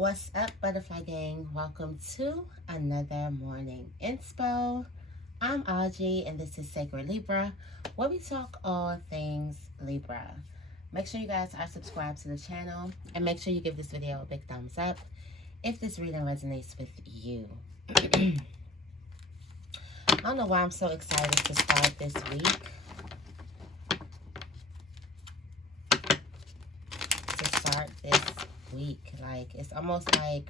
What's up, Butterfly Gang? Welcome to another morning inspo. I'm Auji, and this is Sacred Libra, where we talk all things Libra. Make sure you guys are subscribed to the channel, and make sure you give this video a big thumbs up if this reading resonates with you. I don't know why I'm so excited to start this week. Like, it's almost like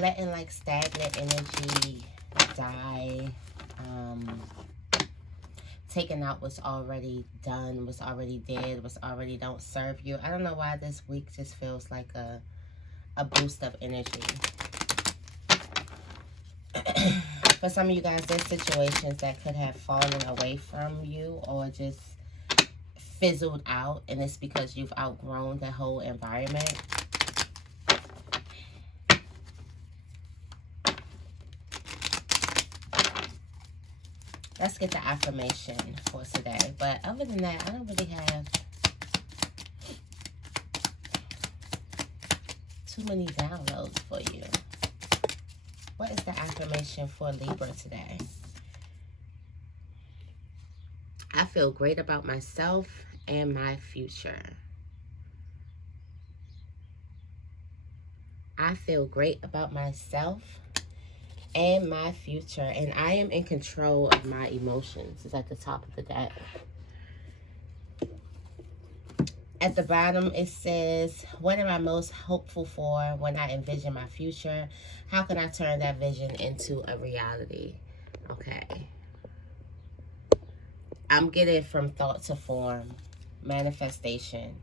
letting like stagnant energy die, taking out what's already done, what's already dead, what's already don't serve you. I don't know why this week just feels like a boost of energy. For some of you guys, there's situations that could have fallen away from you or just fizzled out, and it's because you've outgrown the whole environment. Let's get the affirmation for today. But other than that, I don't really have too many downloads for you. What is the affirmation for Libra today? I feel great about myself and my future. I feel great about myself and my future, and I am in control of my emotions. It's at the top of the deck. At the bottom, it says, what am I most hopeful for when I envision my future? How can I turn that vision into a reality? Okay. I'm getting from thought to form, manifestation.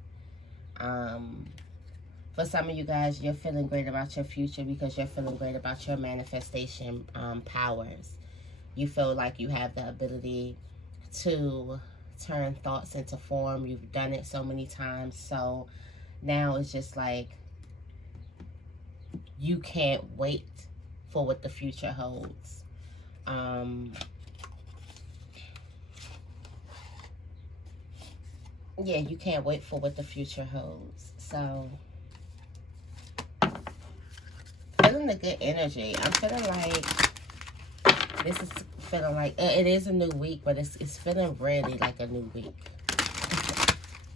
For some of you guys, you're feeling great about your future because you're feeling great about your manifestation powers. You feel like you have the ability to turn thoughts into form. You've done it so many times. So now it's just like you can't wait for what the future holds. Yeah, you can't wait for what the future holds. So, feeling the good energy. I'm feeling like this is feeling like it is a new week, but it's feeling really like a new week.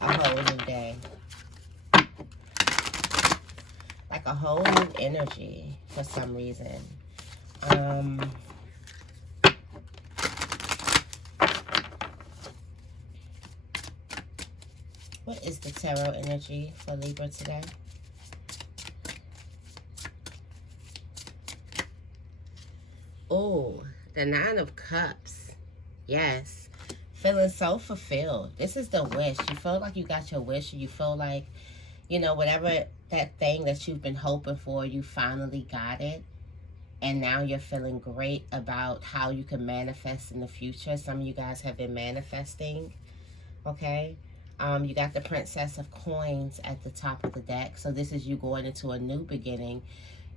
A whole new day. Like a whole new energy for some reason. What is the tarot energy for Libra today? Oh, the Nine of Cups. Yes. Feeling so fulfilled. This is the wish. You feel like you got your wish. You feel like, you know, whatever that thing that you've been hoping for, you finally got it. And now you're feeling great about how you can manifest in the future. Some of you guys have been manifesting. Okay. You got the Princess of Coins at the top of the deck. So this is you going into a new beginning.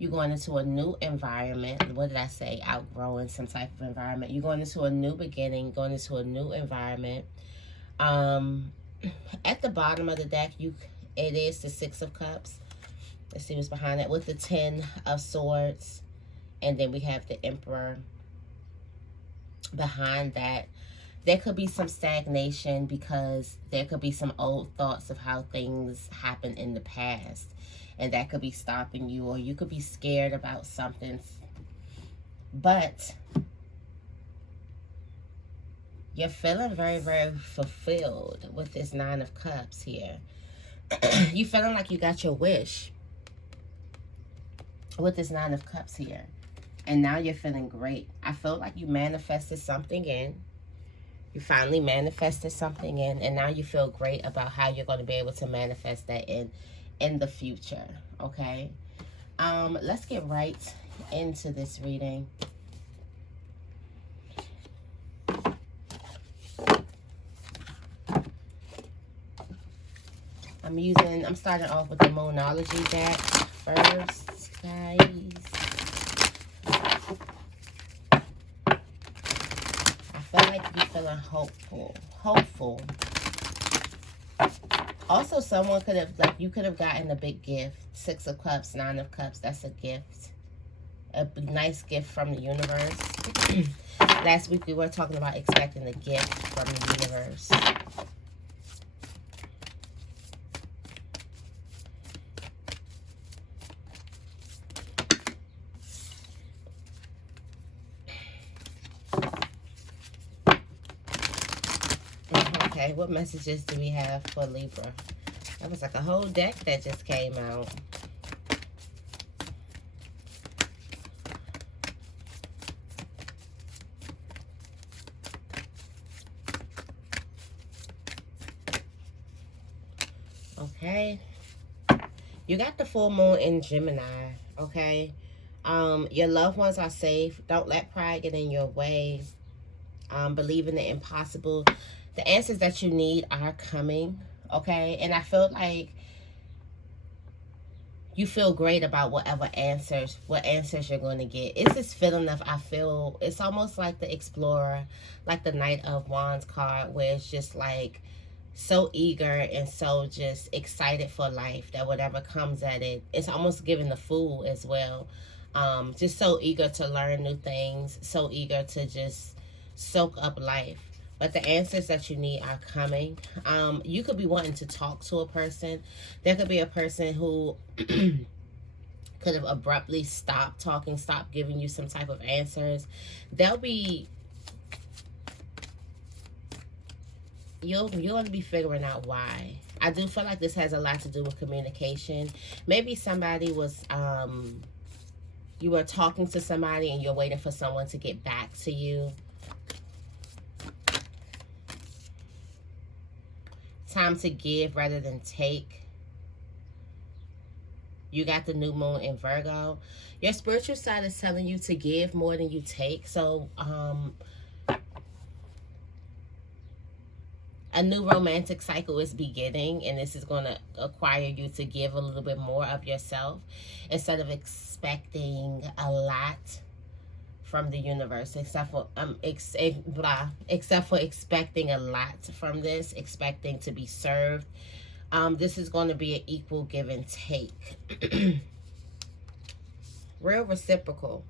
You're going into a new environment. What did I say? Outgrowing some type of environment. You're going into a new beginning, going into a new environment. At the bottom of the deck, it is the Six of Cups. Let's see what's behind that with the 10 of Swords. And then we have the Emperor behind that. There could be some stagnation because there could be some old thoughts of how things happened in the past. And that could be stopping you, or you could be scared about something. But you're feeling very, very fulfilled with this Nine of Cups here. You feeling like you got your wish with this Nine of Cups here. And now you're feeling great. I feel like you manifested something in. You finally manifested something in, and now you feel great about how you're going to be able to manifest that in the future. Okay. Let's get right into this reading. I'm starting off with the Moonology deck first, guys. I feel like you're feeling hopeful. Also, someone could have, like, you could have gotten a big gift. 6 of Cups, 9 of Cups, that's a gift. A nice gift from the universe. Last week we were talking about expecting a gift from the universe. Okay, what messages do we have for Libra? That was like a whole deck that just came out. Okay. You got the full moon in Gemini, okay? Your loved ones are safe. Don't let pride get in your way. Believe in the impossible. The answers that you need are coming, okay? And I feel like you feel great about what answers you're going to get. It's this feeling of, I feel, it's almost like the Explorer, like the Knight of Wands card, where it's just like so eager and so just excited for life that whatever comes at it, it's almost giving the Fool as well. Just so eager to learn new things, so eager to just soak up life. But the answers that you need are coming. You could be wanting to talk to a person. There could be a person who could have abruptly stopped talking, stopped giving you some type of answers. They'll be, you'll want to be figuring out why. I do feel like this has a lot to do with communication. Maybe somebody was, you were talking to somebody and you're waiting for someone to get back to you. Time to give rather than take. You got the new moon in Virgo. Your spiritual side is telling you to give more than you take. So, a new romantic cycle is beginning, and this is going to acquire you to give a little bit more of yourself instead of expecting a lot from the universe, except for expecting a lot from this, expecting to be served. This is going to be an equal give and take. Real reciprocal.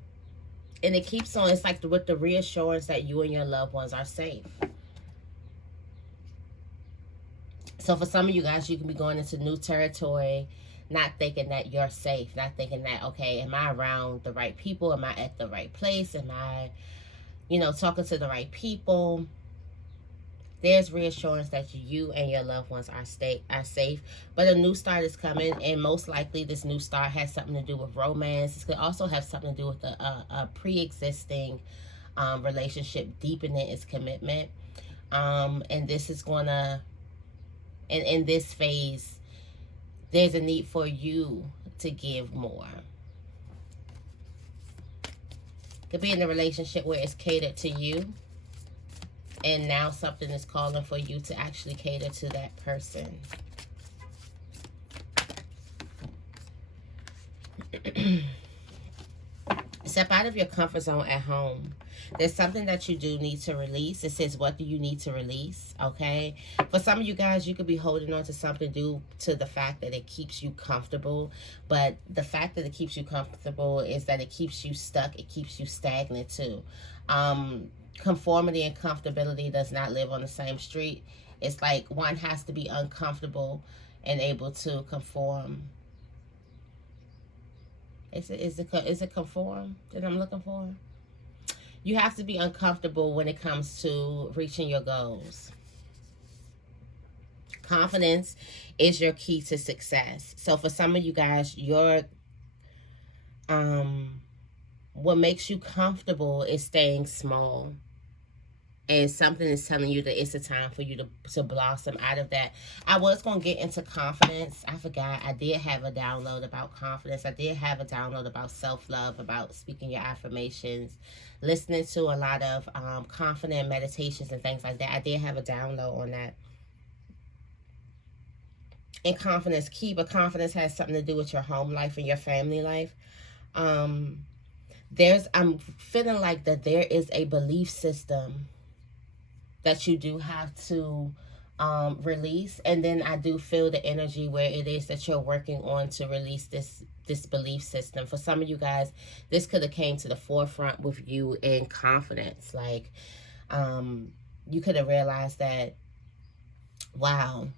And it keeps on, it's like with the reassurance that you and your loved ones are safe. So for some of you guys, you can be going into new territory, not thinking that you're safe, not thinking that, okay, am I around the right people? Am I at the right place? Am I, you know, talking to the right people? There's reassurance that you and your loved ones are safe. But a new start is coming, and most likely this new start has something to do with romance. This could also have something to do with a pre-existing relationship, deepening its commitment. And this is going to, in this phase, there's a need for you to give more. Could be in a relationship where it's catered to you, and now something is calling for you to actually cater to that person. Step out of your comfort zone at home. There's something that you do need to release. It says, what do you need to release? Okay. For some of you guys, you could be holding on to something due to the fact that it keeps you comfortable. But the fact that it keeps you comfortable is that it keeps you stuck. It keeps you stagnant too. Conformity and comfortability does not live on the same street. It's like one has to be uncomfortable and able to conform. Is it conform that I'm looking for? You have to be uncomfortable when it comes to reaching your goals. Confidence is your key to success. So for some of you guys, your what makes you comfortable is staying small. And something is telling you that it's a time for you to blossom out of that. I was going to get into confidence. I forgot. I did have a download about confidence. I did have a download about self-love, about speaking your affirmations, listening to a lot of confident meditations and things like that. I did have a download on that. And confidence key, but confidence has something to do with your home life and your family life. I'm feeling like that there is a belief system that you do have to release. And then I do feel the energy where it is that you're working on to release this belief system. For some of you guys, this could have came to the forefront with you in confidence. Like, you could have realized that, wow,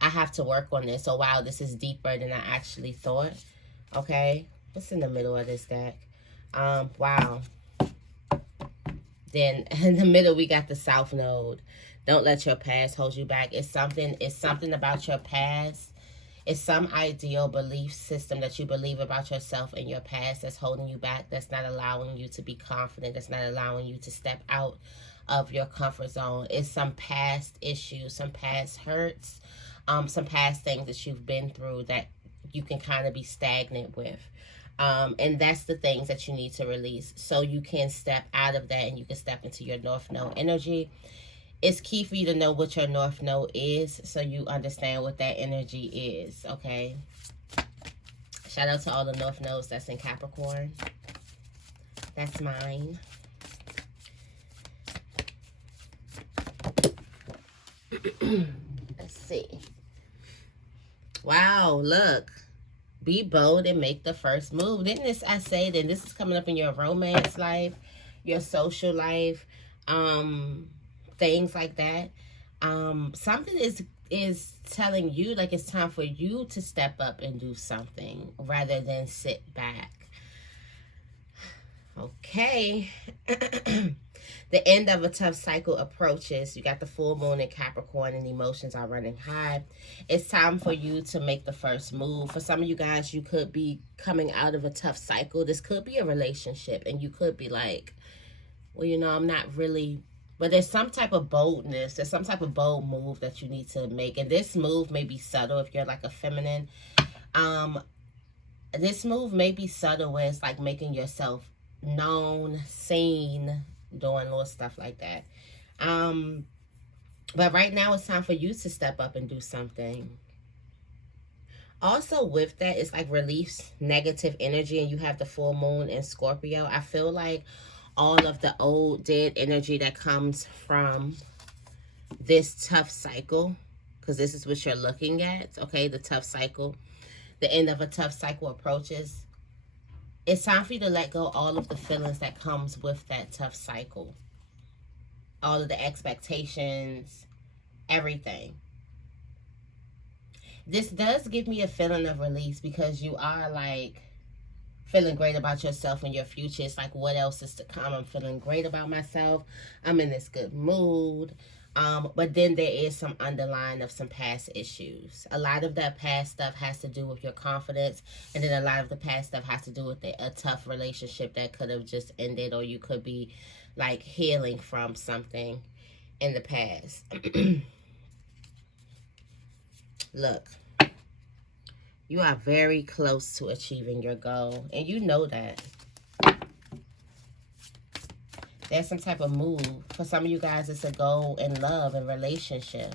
I have to work on this. Or wow, this is deeper than I actually thought. Okay, what's in the middle of this deck? Wow. Then in the middle we got the South Node. Don't let your past hold you back. It's something about your past. It's some ideal belief system that you believe about yourself and your past that's holding you back, that's not allowing you to be confident, that's not allowing you to step out of your comfort zone. It's some past issues, some past hurts, some past things that you've been through that you can kind of be stagnant with. And that's the things that you need to release so you can step out of that and you can step into your North Node energy. It's key for you to know what your North Node is so you understand what that energy is, okay? Shout out to all the North Nodes that's in Capricorn. That's mine. Let's see. Wow, look. Be bold and make the first move. Didn't this I say that this is coming up in your romance life, your social life, things like that. Something is telling you like it's time for you to step up and do something rather than sit back. Okay. The end of a tough cycle approaches. You got the full moon in Capricorn and emotions are running high. It's time for you to make the first move. For some of you guys, you could be coming out of a tough cycle. This could be a relationship and you could be like, well, you know, I'm not really, but there's some type of boldness. There's some type of bold move that you need to make. And this move may be subtle if you're like a feminine. This move may be subtle where it's like making yourself known, seen, doing little stuff like that. But right now it's time for you to step up and do something. Also with that, it's like release negative energy, and you have the full moon in Scorpio. I feel like all of the old dead energy that comes from this tough cycle, because this is what you're looking at, okay, the tough cycle, the end of a tough cycle approaches. It's time for you to let go all of the feelings that comes with that tough cycle. All of the expectations, everything. This does give me a feeling of release because you are like feeling great about yourself and your future. It's like, what else is to come? I'm feeling great about myself. I'm in this good mood. But then there is some underlying of some past issues. A lot of that past stuff has to do with your confidence. And then a lot of the past stuff has to do with a tough relationship that could have just ended, or you could be like healing from something in the past. Look, you are very close to achieving your goal. And you know that. There's some type of move. For some of you guys, it's a goal in love and relationship.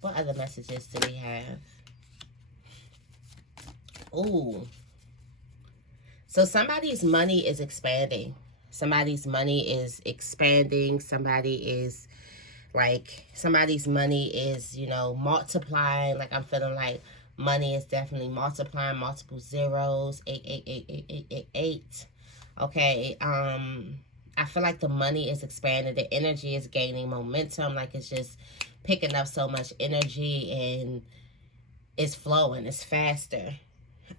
What other messages do we have? Ooh. So somebody's money is expanding. Somebody's money is expanding. Somebody's money is, you know, multiplying. Like I'm feeling like money is definitely multiplying. Multiple zeros. 8888888. Okay, I feel like the money is expanding. The energy is gaining momentum. Like it's just picking up so much energy and it's flowing. It's faster.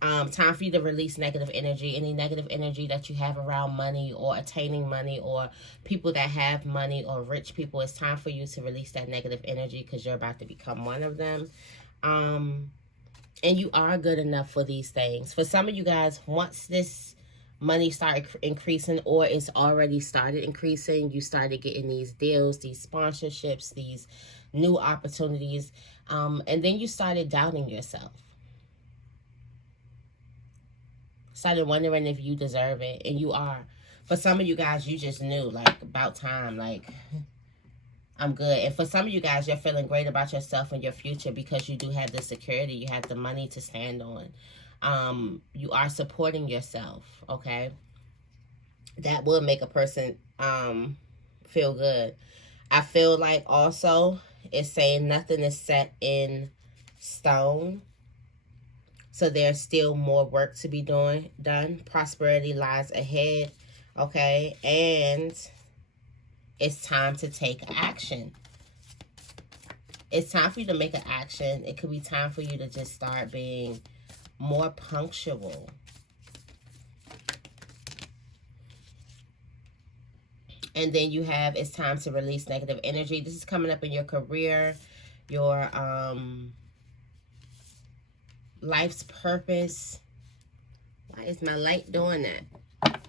Time for you to release negative energy. Any negative energy that you have around money or attaining money or people that have money or rich people. It's time for you to release that negative energy because you're about to become one of them. And you are good enough for these things. For some of you guys, once this money started increasing, or it's already started increasing, you started getting these deals, these sponsorships, these new opportunities, and then you started doubting yourself, started wondering if you deserve it, and you are. For some of you guys, you just knew, like, about time, like, I'm good. And for some of you guys, you're feeling great about yourself and your future because you do have the security, you have the money to stand on. You are supporting yourself, okay? That will make a person feel good. I feel like also it's saying nothing is set in stone. So there's still more work to be done. Prosperity lies ahead. Okay. And it's time to take action. It's time for you to make an action. It could be time for you to just start being more punctual. And then you have, it's time to release negative energy. This is coming up in your career, your life's purpose. Why is my light doing that?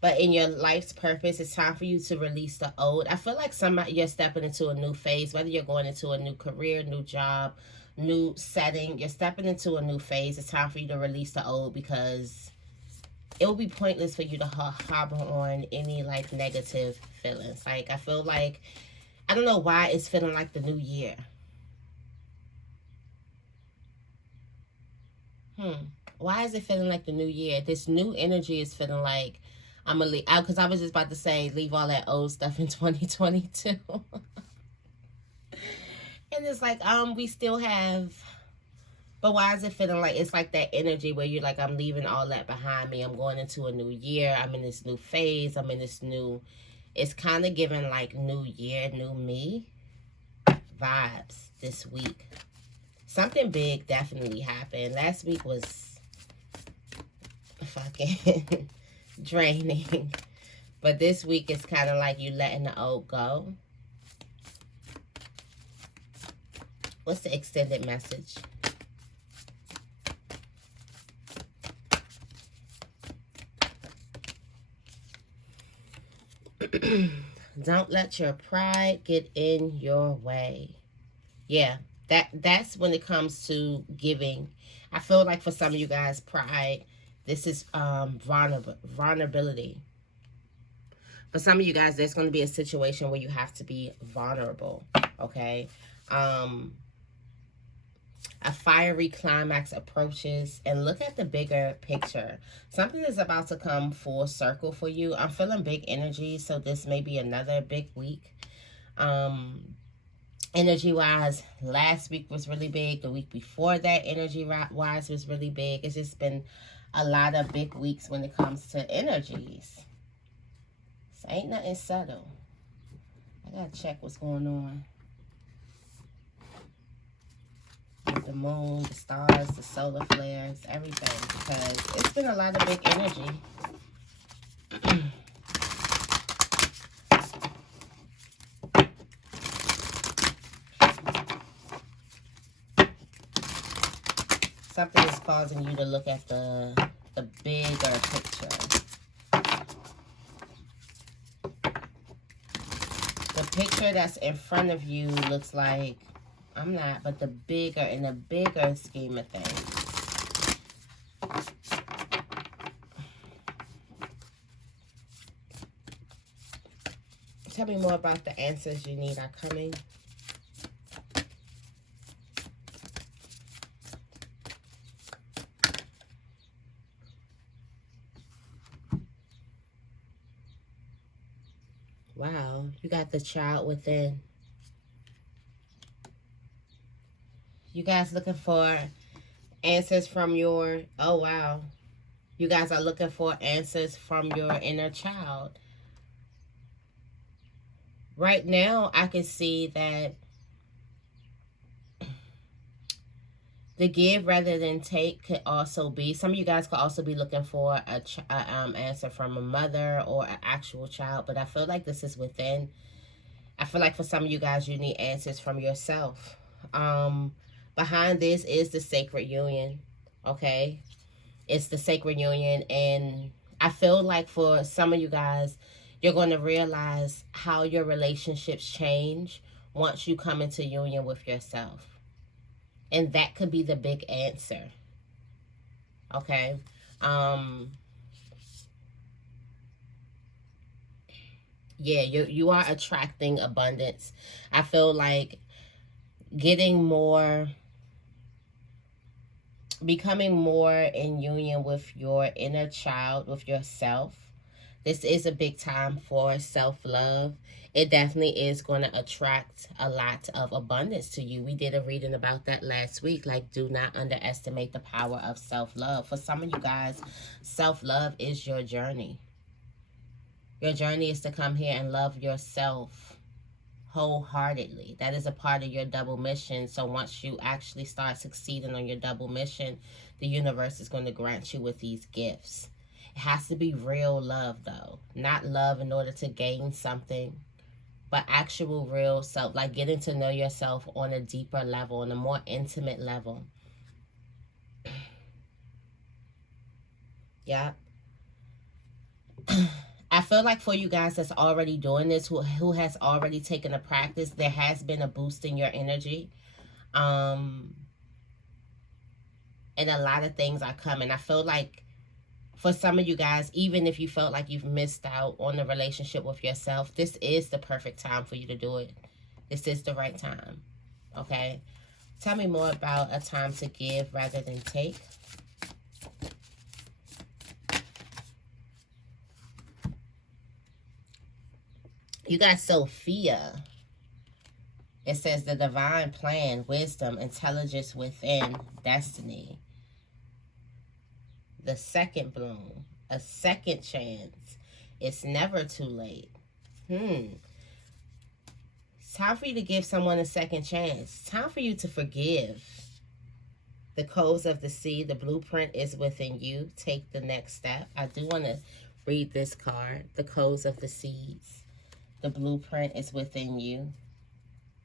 But in your life's purpose, it's time for you to release the old. I feel like you're stepping into a new phase, whether you're going into a new career, new job, new setting. You're stepping into a new phase. It's time for you to release the old, because it will be pointless for you to harbor on any like negative feelings. Like, I feel like, I don't know why it's feeling like the new year. Why is it feeling like the new year? This new energy is feeling like I'm gonna leave out, because I was just about to say leave all that old stuff in 2022. And it's like, we still have, but why is it feeling like it's like that energy where you're like, I'm leaving all that behind me. I'm going into a new year. I'm in this new phase. I'm in this new, it's kind of giving like new year, new me vibes this week. Something big definitely happened. Last week was fucking draining. But this week it's kind of like you letting the old go. What's the extended message? Don't let your pride get in your way. Yeah, that's when it comes to giving. I feel like for some of you guys, pride, this is vulnerability. For some of you guys, there's going to be a situation where you have to be vulnerable, okay? A fiery climax approaches, and look at the bigger picture. Something is about to come full circle for you. I'm feeling big energy, so this may be another big week. Energy-wise, last week was really big. The week before that, energy-wise, was really big. It's just been a lot of big weeks when it comes to energies. So ain't nothing subtle. I gotta check what's going on. The moon, the stars, the solar flares, everything, because it's been a lot of big energy. Something is causing you to look at the bigger picture. The picture that's in front of you looks like, I'm not, but in the bigger scheme of things. Tell me more about the answers you need are coming. Wow, you got the child within. You guys looking for answers from your, oh wow. You guys are looking for answers from your inner child. Right now, I can see that the give rather than take could also be, some of you guys could also be looking for a answer from a mother or an actual child, but I feel like this is within. I feel like for some of you guys, you need answers from yourself. Behind this is the sacred union, okay? It's the sacred union, and I feel like for some of you guys, you're going to realize how your relationships change once you come into union with yourself. And that could be the big answer. Okay? Yeah, you are attracting abundance. I feel like getting more, becoming more in union with your inner child, with yourself. This is a big time for self-love. It definitely is going to attract a lot of abundance to you. We did a reading about that last week. Like, do not underestimate the power of self-love. For some of you guys, self-love is your journey. Your journey is to come here and love yourself wholeheartedly. That is a part of your double mission. So once you actually start succeeding on your double mission, the universe is going to grant you with these gifts. It has to be real love, though. Not love in order to gain something, but actual real self. Like getting to know yourself on a deeper level, on a more intimate level. Yeah. I feel like for you guys that's already doing this, who has already taken a practice, there has been a boost in your energy. And a lot of things are coming. I feel like for some of you guys, even if you felt like you've missed out on the relationship with yourself, this is the perfect time for you to do it. This is the right time. Okay? Tell me more about a time to give rather than take. You got Sophia. It says the divine plan, wisdom, intelligence within, destiny. The second bloom, a second chance. It's never too late. It's time for you to give someone a second chance. It's time for you to forgive. The codes of the sea, the blueprint is within you. Take the next step. I do want to read this card. The codes of the seas. The blueprint is within you.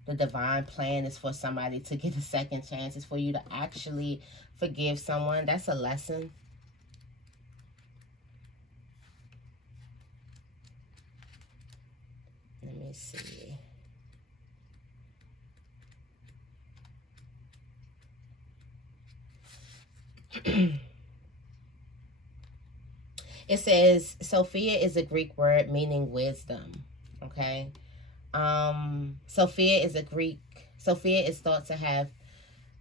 The divine plan is for somebody to get a second chance. It's for you to actually forgive someone. That's a lesson. Let me see. It says Sophia is a Greek word meaning wisdom. Okay. Sophia is thought to have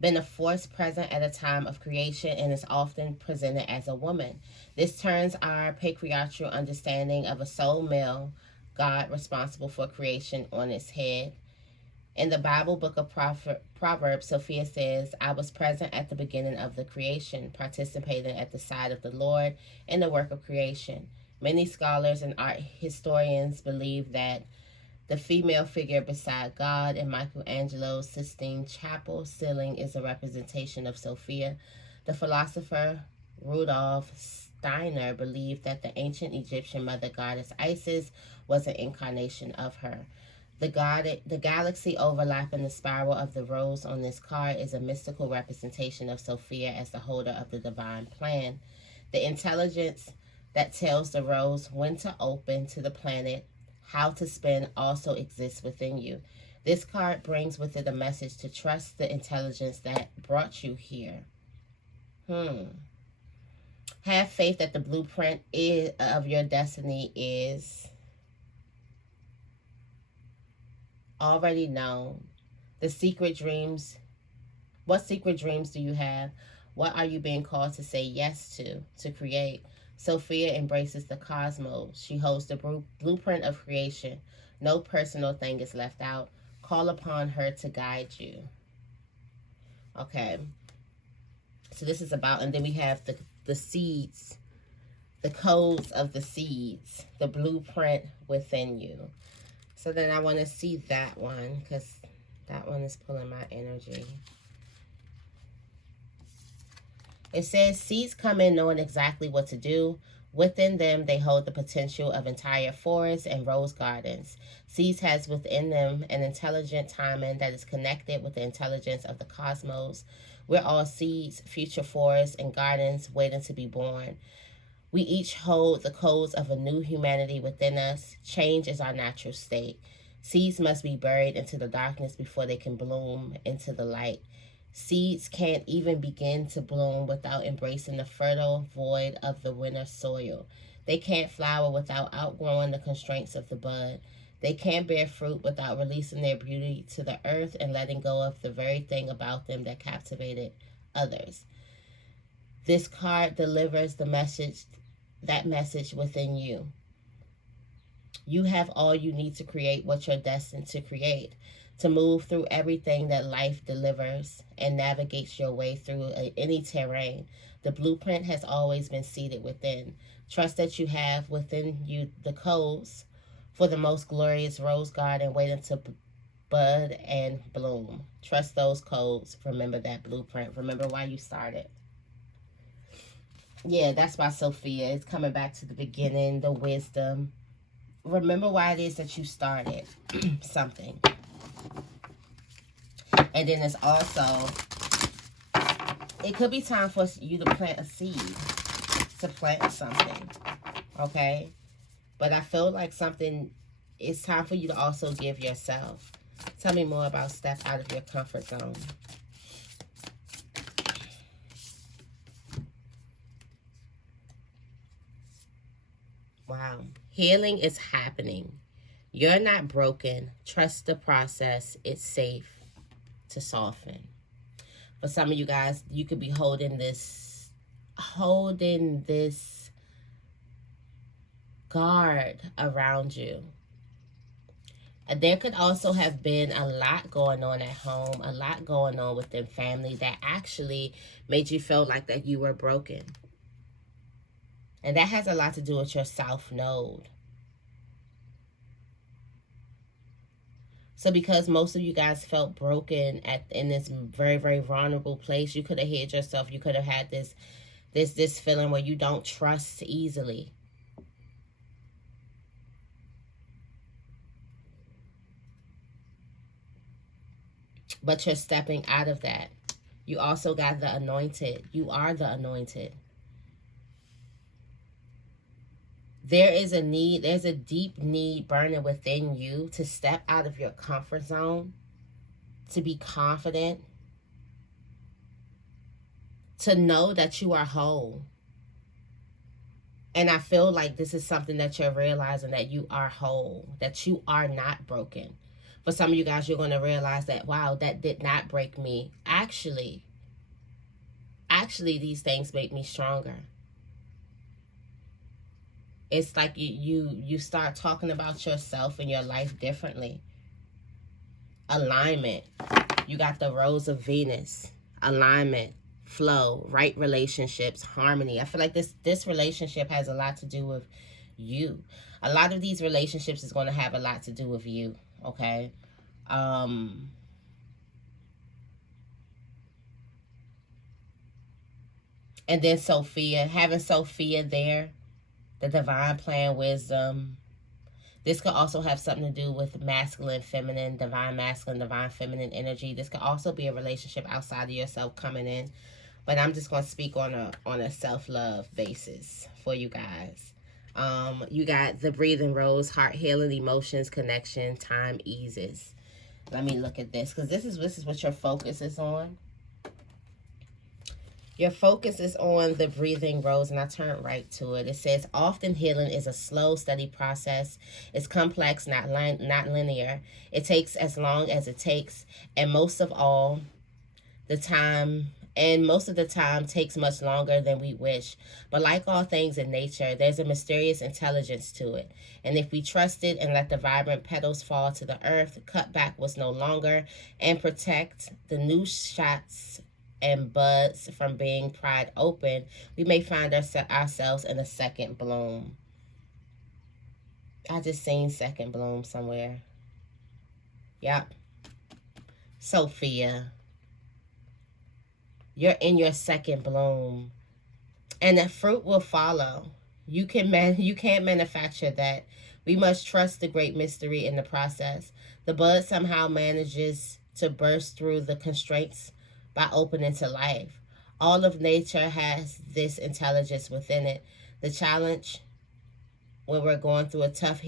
been a force present at a time of creation and is often presented as a woman. This turns our patriarchal understanding of a soul male God responsible for creation on its head. In the Bible book of Proverbs, Sophia says, I was present at the beginning of the creation, participating at the side of the Lord in the work of creation. Many scholars and art historians believe that the female figure beside God in Michelangelo's Sistine Chapel ceiling is a representation of Sophia. The philosopher Rudolf Steiner believed that the ancient Egyptian mother goddess Isis was an incarnation of her. The galaxy overlapping the spiral of the rose on this card is a mystical representation of Sophia as the holder of the divine plan. The intelligence that tells the rose when to open to the planet, how to spin, also exists within you. This card brings with it a message to trust the intelligence that brought you here. Have faith that the blueprint of your destiny is already known. The secret dreams. What secret dreams do you have? What are you being called to say yes to create? Sophia embraces the cosmos. She holds the blueprint of creation. No personal thing is left out. Call upon her to guide you. Okay. So this is about, and then we have the seeds, the codes of the seeds, the blueprint within you. So then I want to see that one because that one is pulling my energy. It says seeds come in knowing exactly what to do. Within them, they hold the potential of entire forests and rose gardens. Seeds has within them an intelligent timing that is connected with the intelligence of the cosmos. We're all seeds, future forests, and gardens waiting to be born. We each hold the codes of a new humanity within us. Change is our natural state. Seeds must be buried into the darkness before they can bloom into the light. Seeds can't even begin to bloom without embracing the fertile void of the winter soil. They can't flower without outgrowing the constraints of the bud. They can't bear fruit without releasing their beauty to the earth and letting go of the very thing about them that captivated others. This card delivers that message within you. You have all you need to create what you're destined to create, to move through everything that life delivers and navigates your way through any terrain. The blueprint has always been seated within. Trust that you have within you the codes for the most glorious rose garden waiting to bud and bloom. Trust those codes. Remember that blueprint. Remember why you started. Yeah, that's by Sophia. It's coming back to the beginning, the wisdom. Remember why it is that you started something. And then it's also, it could be time for you to plant a seed, to plant something, okay? But I feel like something, it's time for you to also give yourself. Tell me more about step out of your comfort zone. Wow. Healing is happening. You're not broken. Trust the process. It's safe to soften. For some of you guys, you could be holding this guard around you. And there could also have been a lot going on at home, a lot going on within family that actually made you feel like that you were broken. And that has a lot to do with your South Node. So because most of you guys felt broken in this very, very vulnerable place, you could have hid yourself. You could have had this feeling where you don't trust easily. But you're stepping out of that. You also got the anointed. You are the anointed. There is a need, there's a deep need burning within you to step out of your comfort zone, to be confident, to know that you are whole. And I feel like this is something that you're realizing, that you are whole, that you are not broken. For some of you guys, you're going to realize that, wow, that did not break me. Actually, these things make me stronger. It's like you start talking about yourself and your life differently. Alignment. You got the Rose of Venus. Alignment, flow, right relationships, harmony. I feel like this relationship has a lot to do with you. A lot of these relationships is going to have a lot to do with you, okay? And then Sophia, having Sophia there, the divine plan, wisdom. This could also have something to do with masculine, feminine, divine masculine, divine feminine energy. This could also be a relationship outside of yourself coming in. But I'm just going to speak on a self-love basis for you guys. You got the breathing rose, heart healing, emotions, connection, time eases. Let me look at this, because this is what your focus is on. Your focus is on the breathing rose, and I turn right to it. It says, often healing is a slow, steady process. It's complex, not linear. It takes as long as it takes, and most of the time takes much longer than we wish. But like all things in nature, there's a mysterious intelligence to it. And if we trust it and let the vibrant petals fall to the earth, cut back what's no longer, and protect the new shots and buds from being pried open, we may find ourselves in a second bloom. I just seen second bloom somewhere. Yep. Sophia, you're in your second bloom, and the fruit will follow. You can't manufacture that. We must trust the great mystery in the process. The bud somehow manages to burst through the constraints by opening to life. All of nature has this intelligence within it. The challenge when we're going through a tough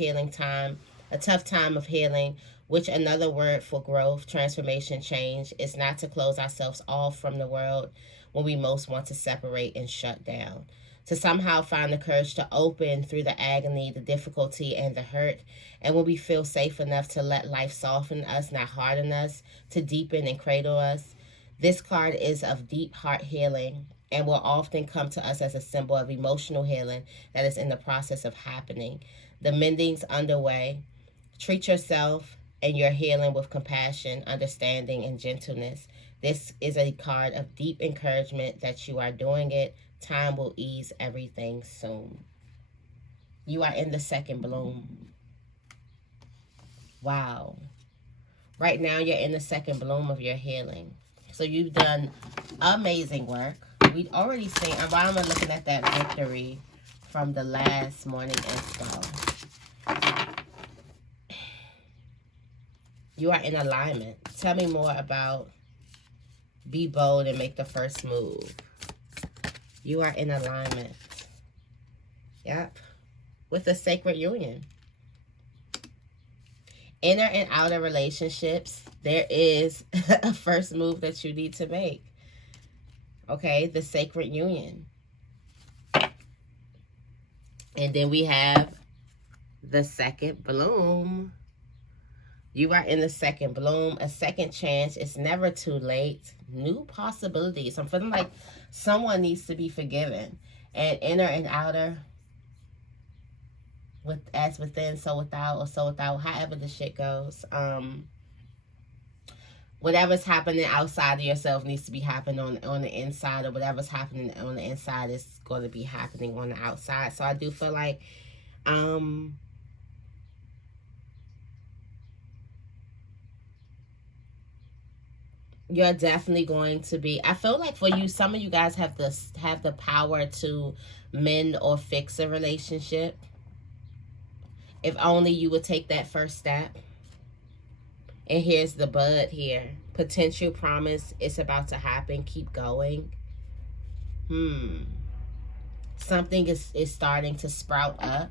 time of healing, which another word for growth, transformation, change, is not to close ourselves off from the world when we most want to separate and shut down. To somehow find the courage to open through the agony, the difficulty, and the hurt. And when we feel safe enough to let life soften us, not harden us, to deepen and cradle us. This card is of deep heart healing and will often come to us as a symbol of emotional healing that is in the process of happening. The mending's underway. Treat yourself and your healing with compassion, understanding, and gentleness. This is a card of deep encouragement that you are doing it. Time will ease everything soon. You are in the second bloom. Wow. Right now, you're in the second bloom of your healing. So you've done amazing work. We've already seen, I'm looking at that victory from the last morning inspo. You are in alignment. Tell me more about be bold and make the first move. You are in alignment. Yep. With the sacred union. Inner and outer relationships, there is a first move that you need to make. Okay, the sacred union. And then we have the second bloom. You are in the second bloom, a second chance. It's never too late. New possibilities. I'm feeling like someone needs to be forgiven. And inner and outer, with as within, so without, or so without, however the shit goes. Whatever's happening outside of yourself needs to be happening on the inside, or whatever's happening on the inside is going to be happening on the outside. So I do feel like you're definitely going to be, I feel like for you, some of you guys have the power to mend or fix a relationship. If only you would take that first step. And here's the bud here. Potential promise. It's about to happen. Keep going. Something is starting to sprout up.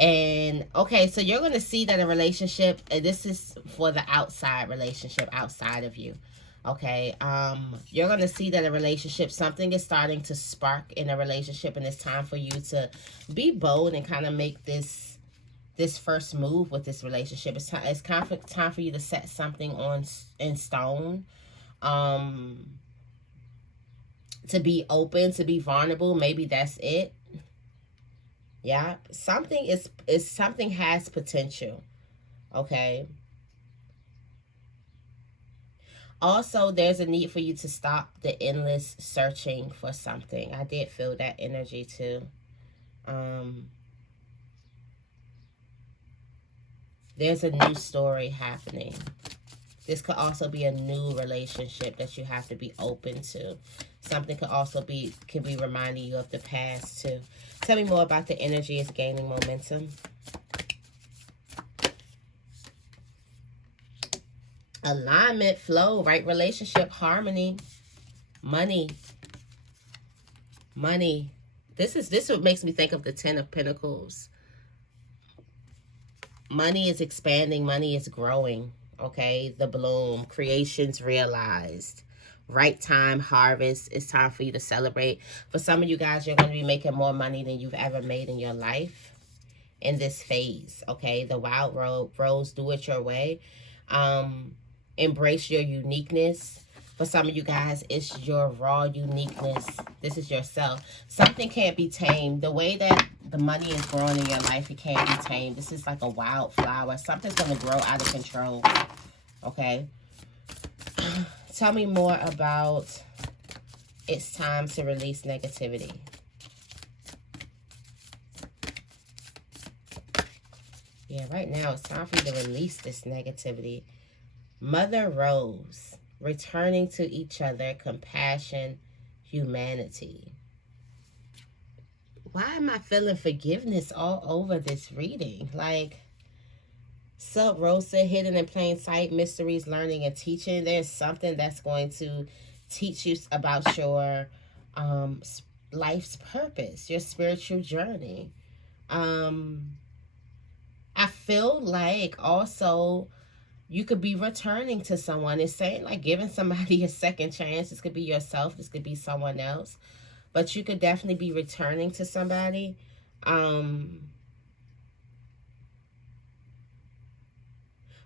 And, okay, so you're going to see that a relationship, and this is for the outside relationship, outside of you. Okay, you're going to see that a relationship, something is starting to spark in a relationship, and it's time for you to be bold and kind of make this first move with this relationship. It's time for you to set something in stone. To be open, to be vulnerable. Maybe that's it. Yeah. Something has potential. Okay. Also, there's a need for you to stop the endless searching for something. I did feel that energy too. There's a new story happening. This could also be a new relationship that you have to be open to. Something could be reminding you of the past too. Tell me more about the energy is gaining momentum. Alignment, flow, right relationship, harmony, money. Money. This what makes me think of the Ten of Pentacles. Money is expanding, money is growing. Okay, the bloom, creations realized. Right time, harvest. It's time for you to celebrate. For some of you guys, you're going to be making more money than you've ever made in your life in this phase. Okay, the wild rose, do it your way. Embrace your uniqueness. For some of you guys, it's your raw uniqueness. This is yourself. Something can't be tamed. The way that the money is growing in your life, it can't be tamed. This is like a wildflower. Something's going to grow out of control. Okay. Tell me more about it's time to release negativity. Yeah, right now it's time for you to release this negativity. Mother Rose, returning to each other, compassion, humanity. Why am I feeling forgiveness all over this reading? Like, Sub Rosa, hidden in plain sight, mysteries, learning, and teaching. There's something that's going to teach you about your life's purpose, your spiritual journey. I feel like also you could be returning to someone. It's saying like giving somebody a second chance. This could be yourself. This could be someone else. But you could definitely be returning to somebody.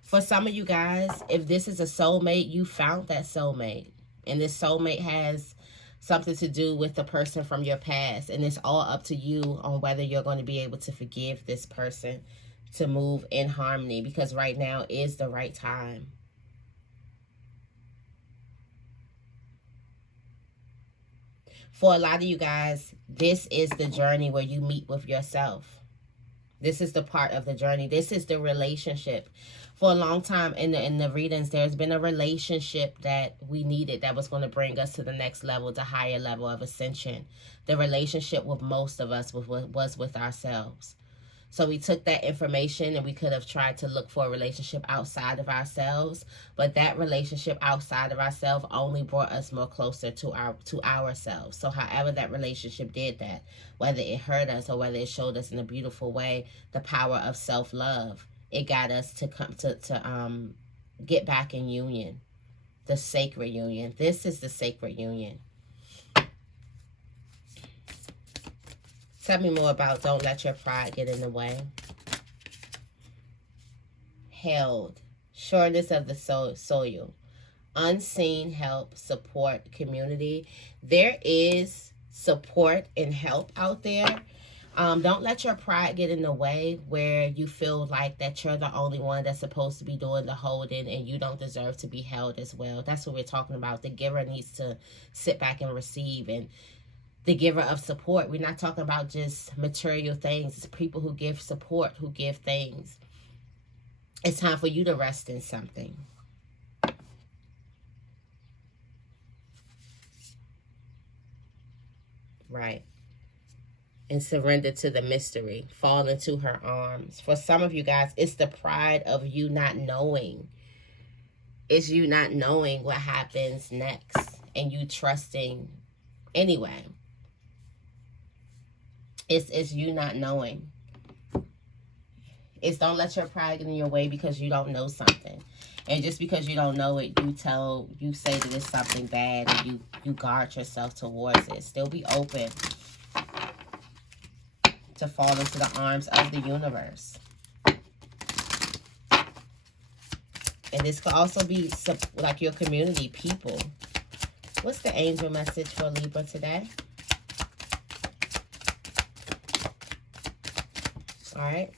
For some of you guys, if this is a soulmate, you found that soulmate. And this soulmate has something to do with the person from your past. And it's all up to you on whether you're going to be able to forgive this person to move in harmony, because right now is the right time. For a lot of you guys, this is the journey where you meet with yourself. This is the part of the journey. This is the relationship. For a long time in the readings, there's been a relationship that we needed that was going to bring us to the next level, the higher level of ascension. The relationship with most of us was with ourselves. So we took that information and we could have tried to look for a relationship outside of ourselves, but that relationship outside of ourselves only brought us more closer to ourselves. So however that relationship did that, whether it hurt us or whether it showed us in a beautiful way the power of self-love, it got us to come to get back in union, the sacred union. This is the sacred union. Tell me more about don't let your pride get in the way. Held. Sureness of the soil. Unseen help, support, community. There is support and help out there. Don't let your pride get in the way where you feel like that you're the only one that's supposed to be doing the holding and you don't deserve to be held as well. That's what we're talking about. The giver needs to sit back and receive, and the giver of support. We're not talking about just material things. It's people who give support, who give things. It's time for you to rest in something. Right. And surrender to the mystery. Fall into her arms. For some of you guys, it's the pride of you not knowing. It's you not knowing what happens next and you trusting anyway. It's you not knowing. It's don't let your pride get in your way because you don't know something. And just because you don't know it, you say that it's something bad and you guard yourself towards it. Still be open to fall into the arms of the universe. And this could also be like your community, people. What's the angel message for Libra today? All right.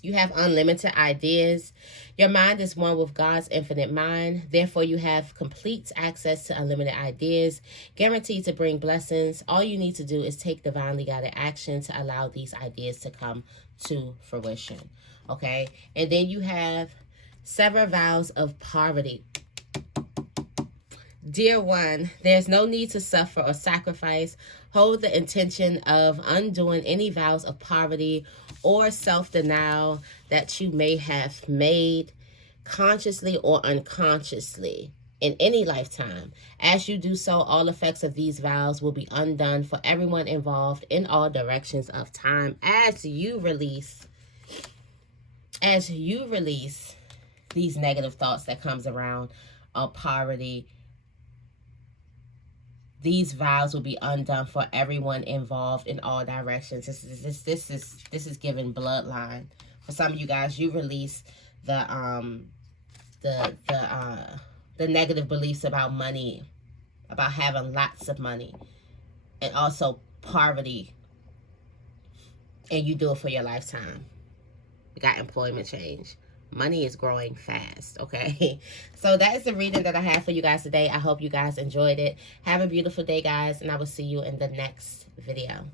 You have unlimited ideas. Your mind is one with God's infinite mind. Therefore, you have complete access to unlimited ideas, guaranteed to bring blessings. All you need to do is take divinely guided action to allow these ideas to come to fruition. Okay. And then you have sever vows of poverty. Dear one, there's no need to suffer or sacrifice. Hold the intention of undoing any vows of poverty or self-denial that you may have made consciously or unconsciously in any lifetime. As you do so, all effects of these vows will be undone for everyone involved in all directions of time. As you release these negative thoughts that comes around poverty, these vows will be undone for everyone involved in all directions. This is giving bloodline. For some of you guys, you release the negative beliefs about money, about having lots of money, and also poverty. And you do it for your lifetime. You got employment change. Money is growing fast, okay? So that is the reading that I have for you guys today. I hope you guys enjoyed it. Have a beautiful day, guys, and I will see you in the next video.